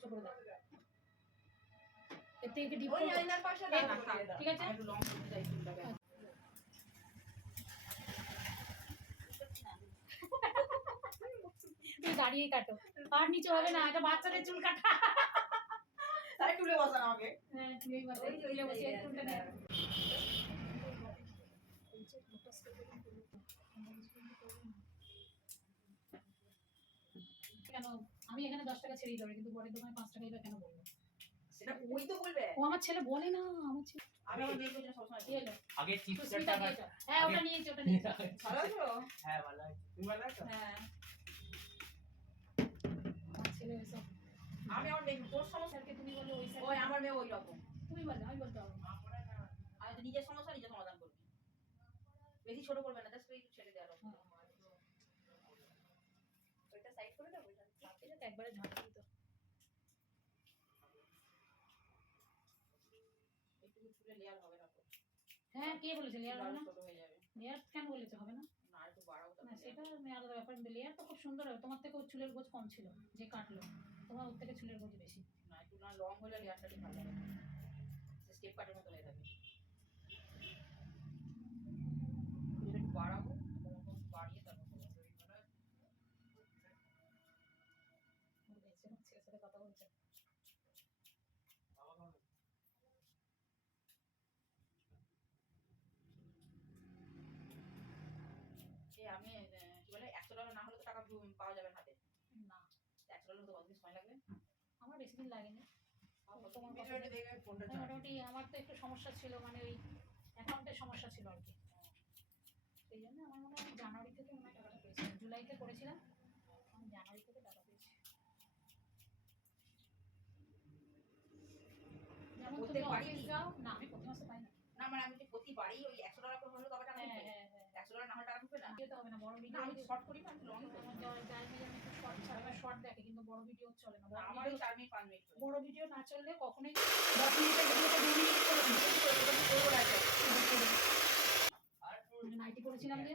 উঁচু করে দাও। এর থেকে ডিপ। ঠিক আছে। তুই দাঁড়িয়ে কাটো। আর নিচে হবে না এটা বাচ্চাদের চুল কাটা। তাহলে তুলে বসান আমাকে হ্যাঁ তুই ওই তুলে বসে চুলটা নে কেন আমি এখানে দশ টাকা ছেড়েই দেবো কিন্তু বরের দোকানে পাঁচ টাকাই বা কেন বলব? সেটা ওই তো বলবে। ও আমার ছেলে বলে না আমার ছেলে আমি সবসময় আগে হ্যাঁ ওটা নিয়েছি ওটা নিয়েছি ভালো আছো? হ্যাঁ ভালো আছে। তুমি ভালো আছো? হ্যাঁ। আমার ছেলে ওইসব আমি আমার মেয়ে তোর সমস্যা? তুমি বলে ওই ওই আমার মেয়ে ওই রকম। তুমি বলে আমি বলতে পারব আমি তো নিজের সমস্যা নিজে সমাধান করবি। বেশি ছোট করবে না জাস্ট একটু ছেড়ে দেওয়ার। ওইটা সাইড করে দেবো ঠিক আছে একবারে একটু লেয়ার হবে না তো। হ্যাঁ কে বলেছে লেয়ার হবে না? লেয়ার কেন বলেছে হবে না? না একটু বাড়াও না সেটা আমি আলাদা ব্যাপার কিন্তু লেয়ার তো খুব সুন্দর হবে। তোমার থেকে চুলের গোছ কম ছিল যে কাটলো। তোমার ওর থেকে চুলের গোছ বেশি। না একটু না লং হলে লেয়ারটা ঠিক ভালো হবে। স্টেপ কাটের মতো হয়ে যাবে চুলটা একটু বাড়াবো কোমর বাড়িয়ে তারপর করব। ওর দেখছে না, ছেলের সাথে কথা বলছে সে আমি আহ, কি বলে একশো ডলার পু- পাওয়া যাবে হাতে। না। একশো ডলার তো কতদিন সময় লাগবে? আমার বেশি দিন লাগেনি। মোটামুটি আমার তো একটু সমস্যা ছিল মানে ওই অ্যাকাউন্টের সমস্যা ছিল আর কি। সেই জন্য আমার মনে হয় জানুয়ারি থেকে মনে হয় টাকাটা পেয়েছিলাম জুলাইতে করেছিলাম আমি জানুয়ারি থেকে টাকা পেয়েছি। যেমন তুমি অফিস যাও না বড় ভিডিও না চললে কখনোই। নাইটি করেছিলাম যে।